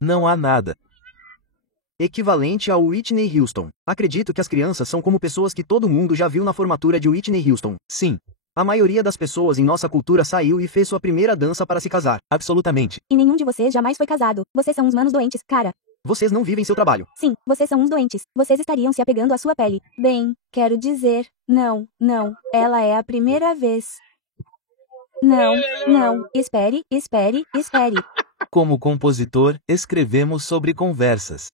Não há nada equivalente ao Whitney Houston. Acredito que as crianças são como pessoas que todo mundo já viu na formatura de Whitney Houston. Sim. A maioria das pessoas em nossa cultura saiu e fez sua primeira dança para se casar. Absolutamente. E nenhum de vocês jamais foi casado. Vocês são uns manos doentes, cara. Vocês não vivem seu trabalho. Sim, vocês são uns doentes. Vocês estariam se apegando à sua pele. Bem, quero dizer, não, ela é a primeira vez. Não, espere. Como compositor, escrevemos sobre conversas.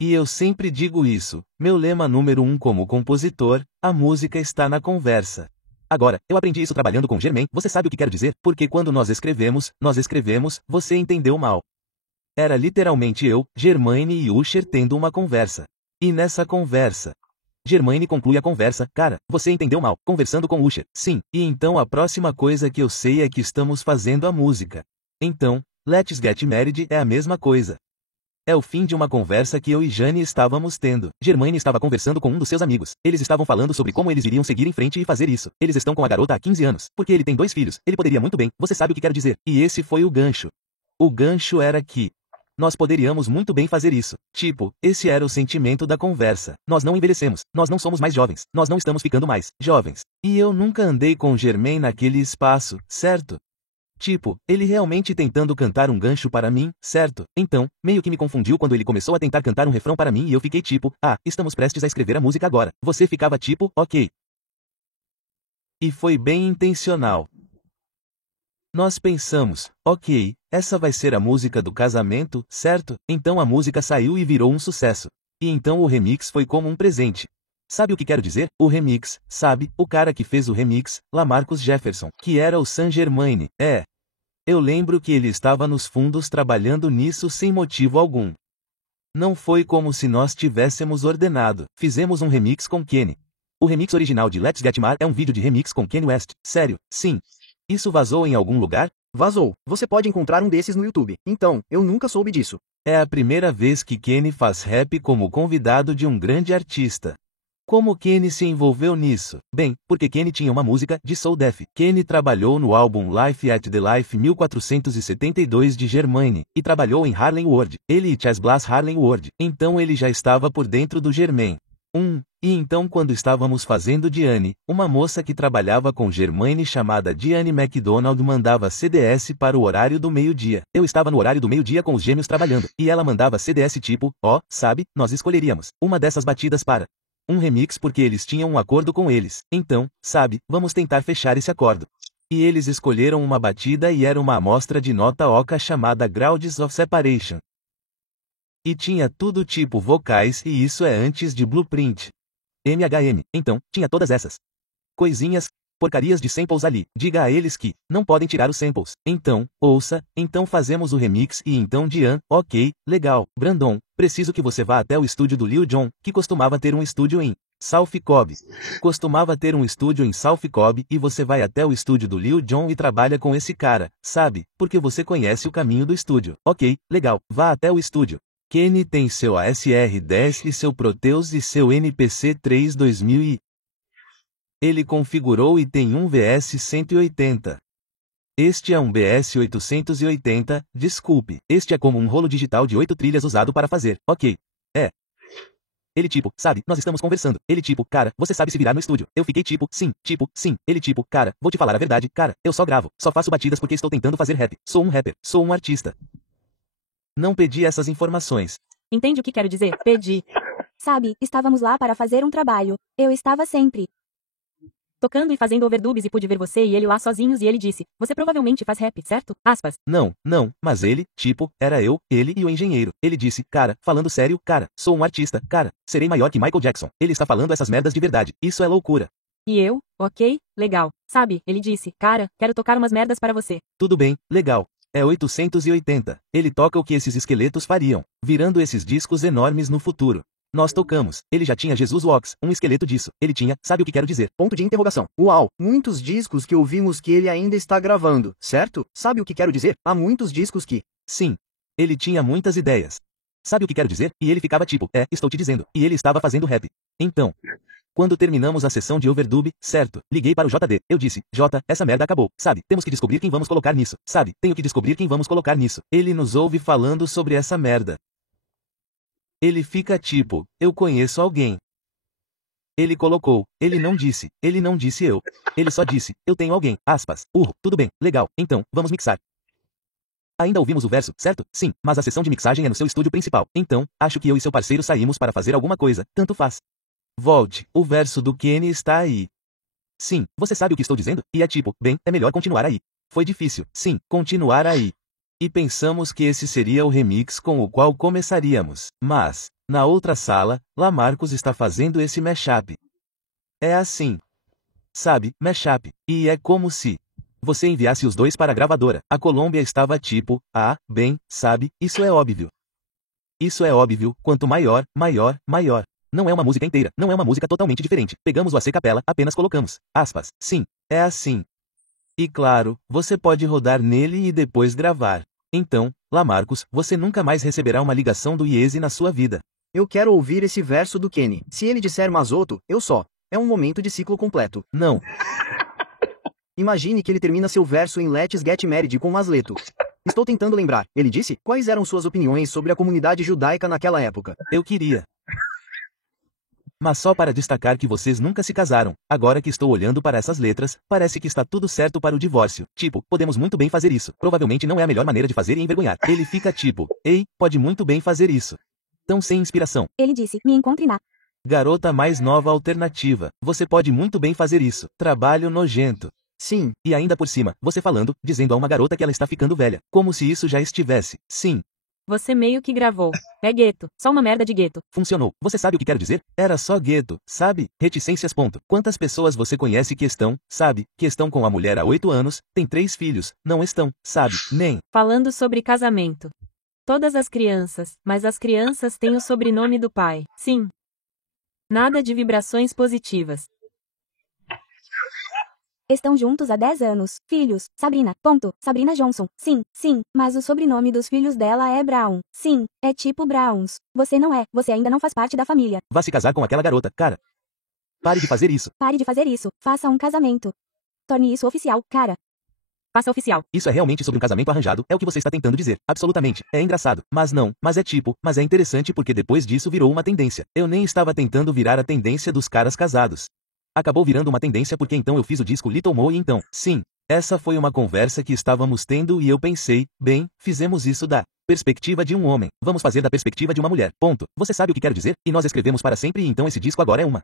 E eu sempre digo isso, meu lema número 1 como compositor, a música está na conversa. Agora, eu aprendi isso trabalhando com Germain, você sabe o que quero dizer? Porque quando nós escrevemos, você entendeu mal. Era literalmente eu, Germaine e Usher tendo uma conversa. E nessa conversa, Germaine conclui a conversa, cara, você entendeu mal, conversando com Usher, sim, e então a próxima coisa que eu sei é que estamos fazendo a música. Então, Let's Get Married é a mesma coisa. É o fim de uma conversa que eu e Jane estávamos tendo. Germaine estava conversando com um dos seus amigos. Eles estavam falando sobre como eles iriam seguir em frente e fazer isso. Eles estão com a garota há 15 anos. Porque ele tem 2 filhos. Ele poderia muito bem, você sabe o que quero dizer. E esse foi o gancho. O gancho era que nós poderíamos muito bem fazer isso. Tipo, esse era o sentimento da conversa. Nós não envelhecemos. Nós não somos mais jovens. Nós não estamos ficando mais jovens. E eu nunca andei com Germain naquele espaço, certo? Tipo, ele realmente tentando cantar um gancho para mim, certo? Então, meio que me confundiu quando ele começou a tentar cantar um refrão para mim e eu fiquei tipo, estamos prestes a escrever a música agora. Você ficava tipo, ok. E foi bem intencional. Nós pensamos, ok, essa vai ser a música do casamento, certo? Então a música saiu e virou um sucesso. E então o remix foi como um presente. Sabe o que quero dizer? O remix, sabe? O cara que fez o remix, Lamarcus Jefferson, que era o Saint Germain. Eu lembro que ele estava nos fundos trabalhando nisso sem motivo algum. Não foi como se nós tivéssemos ordenado. Fizemos um remix com Kanye. O remix original de Let's Get Married é um vídeo de remix com Kanye West. Sério, sim. Isso vazou em algum lugar? Vazou. Você pode encontrar um desses no YouTube. Então, eu nunca soube disso. É a primeira vez que Kanye faz rap como convidado de um grande artista. Como Kanye se envolveu nisso? Bem, porque Kanye tinha uma música de Soul Def. Kanye trabalhou no álbum Life at the Life 1472 de Germain, e trabalhou em Harlem World. Ele e Chess Blast Harlem World. Então ele já estava por dentro do Germain. E então quando estávamos fazendo Diane, uma moça que trabalhava com Germain chamada Diane McDonald mandava CDS para o horário do meio-dia. Eu estava no horário do meio-dia com os gêmeos trabalhando, e ela mandava CDS tipo, sabe, nós escolheríamos uma dessas batidas para um remix porque eles tinham um acordo com eles. Então, sabe, vamos tentar fechar esse acordo. E eles escolheram uma batida e era uma amostra de nota oca chamada Grounds of Separation. E tinha tudo tipo vocais e isso é antes de Blueprint. MHM, então, tinha todas essas coisinhas, porcarias de samples ali. Diga a eles que não podem tirar os samples. Então, ouça, então fazemos o remix e então Diane, ok, legal. Brandon, preciso que você vá até o estúdio do Lil Jon, que costumava ter um estúdio em South Cobb. Costumava ter um estúdio em South Cobb e você vai até o estúdio do Lil Jon e trabalha com esse cara, sabe? Porque você conhece o caminho do estúdio. Ok, legal, vá até o estúdio. Kanye tem seu ASR10 e seu Proteus e seu NPC 3 2000 e ele configurou e tem um VS 180. Este é um BS 880, desculpe. Este é como um rolo digital de 8 trilhas usado para fazer. Ok. Ele tipo, sabe, nós estamos conversando. Ele tipo, cara, você sabe se virar no estúdio. Eu fiquei tipo, sim. Ele tipo, cara, vou te falar a verdade, cara, eu só gravo, só faço batidas porque estou tentando fazer rap. Sou um rapper, sou um artista. Não pedi essas informações. Entende o que quero dizer? Pedi. Sabe, estávamos lá para fazer um trabalho. Eu estava sempre tocando e fazendo overdubs e pude ver você e ele lá sozinhos e ele disse, você provavelmente faz rap, certo? Aspas. Não, mas ele, tipo, era eu, ele e o engenheiro. Ele disse, cara, falando sério, cara, sou um artista, cara, serei maior que Michael Jackson. Ele está falando essas merdas de verdade, isso é loucura. E eu, ok, legal. Sabe, ele disse, cara, quero tocar umas merdas para você. Tudo bem, legal. É 880. Ele toca o que esses esqueletos fariam, virando esses discos enormes no futuro. Nós tocamos. Ele já tinha Jesus Walks, um esqueleto disso. Ele tinha, sabe o que quero dizer? Ponto de interrogação. Uau, muitos discos que ouvimos que ele ainda está gravando, certo? Sabe o que quero dizer? Há muitos discos que... Sim. Ele tinha muitas ideias. Sabe o que quero dizer? E ele ficava tipo, estou te dizendo. E ele estava fazendo rap. Então, Quando terminamos a sessão de overdub, certo, liguei para o JD, eu disse, Jota, essa merda acabou, sabe, temos que descobrir quem vamos colocar nisso, sabe, tenho que descobrir quem vamos colocar nisso. Ele nos ouve falando sobre essa merda. Ele fica tipo, eu conheço alguém. Ele colocou, ele não disse eu. Ele só disse, eu tenho alguém, aspas, tudo bem, legal, então, vamos mixar. Ainda ouvimos o verso, certo? Sim, mas a sessão de mixagem é no seu estúdio principal, então, acho que eu e seu parceiro saímos para fazer alguma coisa, tanto faz. Volte, o verso do Kenny está aí. Sim, você sabe o que estou dizendo? E é tipo, bem, é melhor continuar aí. Foi difícil, sim, continuar aí. E pensamos que esse seria o remix com o qual começaríamos, mas, na outra sala, Lamarcus está fazendo esse mashup. É assim. Sabe, mashup, e é como se você enviasse os dois para a gravadora. A Colômbia estava tipo, bem, sabe, isso é óbvio. Isso é óbvio, quanto maior, maior, maior. Não é uma música inteira, não é uma música totalmente diferente. Pegamos o AC capela, apenas colocamos, aspas, sim, é assim. E claro, você pode rodar nele e depois gravar. Então, Lamarcus, você nunca mais receberá uma ligação do Iese na sua vida. Eu quero ouvir esse verso do Kenny. Se ele disser Mazoto, eu só. É um momento de ciclo completo. Não. Imagine que ele termina seu verso em Let's Get Married com Masleto. Estou tentando lembrar. Ele disse, quais eram suas opiniões sobre a comunidade judaica naquela época? Eu queria. Mas só para destacar que vocês nunca se casaram, agora que estou olhando para essas letras, parece que está tudo certo para o divórcio. Tipo, podemos muito bem fazer isso. Provavelmente não é a melhor maneira de fazer e envergonhar. Ele fica tipo, ei, pode muito bem fazer isso. Tão sem inspiração. Ele disse, me encontre na Garota mais nova alternativa. Você pode muito bem fazer isso. Trabalho nojento. Sim. E ainda por cima, você falando, dizendo a uma garota que ela está ficando velha. Como se isso já estivesse. Sim. Você meio que gravou. É gueto. Só uma merda de gueto. Funcionou. Você sabe o que quero dizer? Era só gueto, sabe? Reticências. Ponto. Quantas pessoas você conhece que estão, sabe, que estão com a mulher há 8 anos, tem 3 filhos, não estão, sabe, nem. Falando sobre casamento. Todas as crianças, mas as crianças têm o sobrenome do pai. Sim. Nada de vibrações positivas. Estão juntos há 10 anos. Filhos, Sabrina. Sabrina Johnson. Sim, sim, mas o sobrenome dos filhos dela é Brown. Sim, é tipo Browns. Você não é, você ainda não faz parte da família. Vá se casar com aquela garota, cara. Pare de fazer isso. Pare de fazer isso. Faça um casamento. Torne isso oficial, cara. Faça oficial. Isso é realmente sobre um casamento arranjado, é o que você está tentando dizer. Absolutamente. É engraçado. Mas não, mas é tipo, mas é interessante porque depois disso virou uma tendência. Eu nem estava tentando virar a tendência dos caras casados. Acabou virando uma tendência porque então eu fiz o disco Little Mo e então, sim, essa foi uma conversa que estávamos tendo e eu pensei, bem, fizemos isso da perspectiva de um homem, vamos fazer da perspectiva de uma mulher, ponto. Você sabe o que quero dizer? E nós escrevemos para sempre e então esse disco agora é uma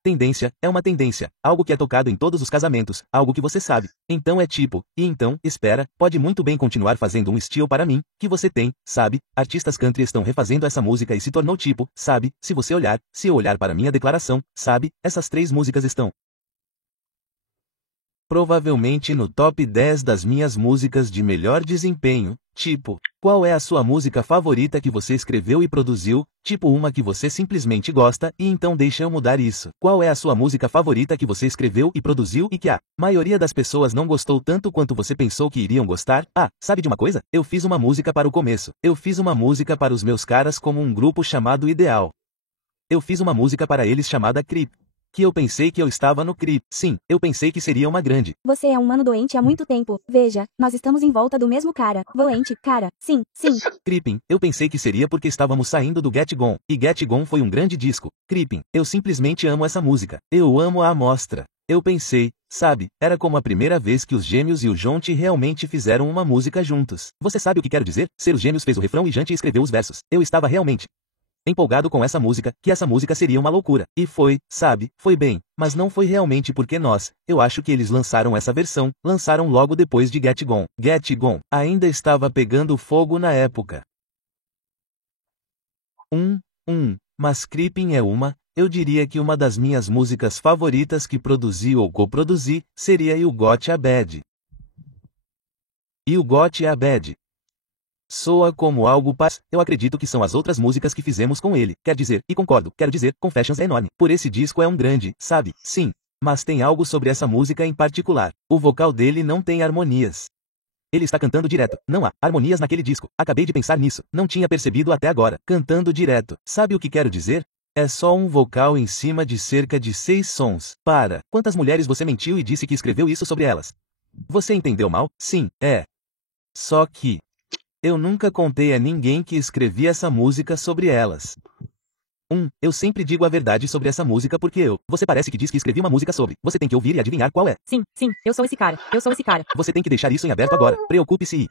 tendência, é uma tendência, algo que é tocado em todos os casamentos, algo que você sabe. Então é tipo, e então, espera, pode muito bem continuar fazendo um estilo para mim, que você tem, sabe, artistas country estão refazendo essa música e se tornou tipo, sabe, se eu olhar para minha declaração, sabe, essas 3 músicas estão provavelmente no top 10 das minhas músicas de melhor desempenho, tipo, qual é a sua música favorita que você escreveu e produziu, tipo uma que você simplesmente gosta, e então deixa eu mudar isso. Qual é a sua música favorita que você escreveu e produziu e que a maioria das pessoas não gostou tanto quanto você pensou que iriam gostar? Sabe de uma coisa? Eu fiz uma música para o começo. Eu fiz uma música para os meus caras como um grupo chamado Ideal. Eu fiz uma música para eles chamada Creep. Que eu pensei que eu estava no Creep. Sim, eu pensei que seria uma grande. Você é um mano doente há muito tempo. Veja, nós estamos em volta do mesmo cara. Doente, cara. Sim, sim. Creeping, eu pensei que seria porque estávamos saindo do Get Gone. E Get Gone foi um grande disco. Creeping, eu simplesmente amo essa música. Eu amo a amostra. Eu pensei, sabe, era como a primeira vez que os Gêmeos e o Jonte realmente fizeram uma música juntos. Você sabe o que quero dizer? Ser os Gêmeos fez o refrão e Jonte escreveu os versos. Eu estava realmente empolgado com essa música, que essa música seria uma loucura. E foi, sabe, foi bem, mas não foi realmente porque eu acho que eles lançaram essa versão, lançaram logo depois de Get Gone. Get Gone ainda estava pegando fogo na época. Mas Creeping é eu diria que uma das minhas músicas favoritas que produzi ou coproduzi, seria You Got a Bad. You Got a Bad. Soa como algo eu acredito que são as outras músicas que fizemos com ele. Quer dizer, e concordo, quero dizer, Confessions é enorme. Por esse disco é um grande, sabe? Sim. Mas tem algo sobre essa música em particular. O vocal dele não tem harmonias. Ele está cantando direto. Não há harmonias naquele disco. Acabei de pensar nisso. Não tinha percebido até agora. Cantando direto. Sabe o que quero dizer? É só um vocal em cima de cerca de 6 sons. Para. Quantas mulheres você mentiu e disse que escreveu isso sobre elas? Você entendeu mal? Sim, é. Só que eu nunca contei a ninguém que escrevi essa música sobre elas. Eu sempre digo a verdade sobre essa música porque Você parece que diz que escrevi uma música sobre. Você tem que ouvir e adivinhar qual é. Sim, sim, eu sou esse cara. Eu sou esse cara. Você tem que deixar isso em aberto agora. Preocupe-se e